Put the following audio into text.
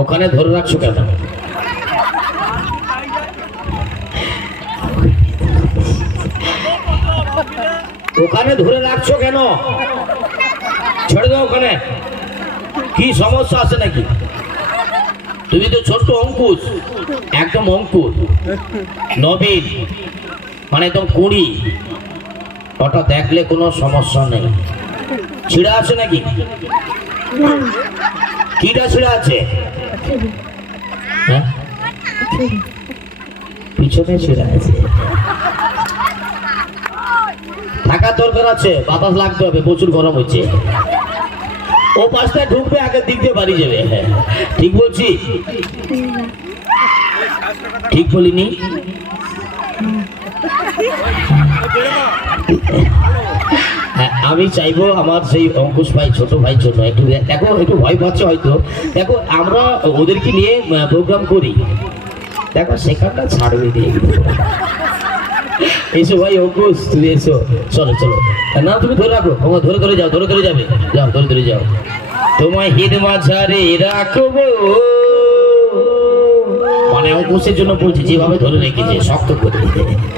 ওখানে ধরে রাখছো কেন? ওখানে ধরে রাখছো কেন? ছেড়ে দাও ওখানে। কি সমস্যা আছে নাকি? তুমি তো ছোট্ট অঙ্কুশ, একদম অঙ্কুর নবীন, মানে একদম কুড়ি। ওটা দেখলে কোনো সমস্যা নেই। ছিঁড়া আছে নাকি? কিটা ছিঁড়া আছে? হ্যাঁ, পিছনে ছিঁড়া আছে। থাকার দরকার আছে, বাতাস লাগতে হবে, প্রচুর গরম হচ্ছে। ও পাশটায় ঢুকবে, আগের দিক দিয়ে বাড়ি যাবে। হ্যাঁ ঠিক বলছি? ঠিক বলিনি? আমি চাইবো আমার সেই অঙ্কুশ ভাই, ছোট ভাই জন্য একটু দেখো, একটু ভয় পাচ্ছে হয়তো। দেখো আমরা ওদেরকে নিয়ে প্রোগ্রাম করি, দেখো সেখানটা ছাড়বে দিয়ে। এসো ভাই অঙ্কুশ, তুমি এসো, চলো চলো। না তুমি ধরে রাখো, ধরে ধরে যাও, ধরে ধরে যাবে, যাও ধরে ধরে যাও। তোমায় হিদ মাঝারে রাখবো, মানে অঙ্কুশের জন্য বলছি, যেভাবে ধরে রেখেছে শক্ত করে।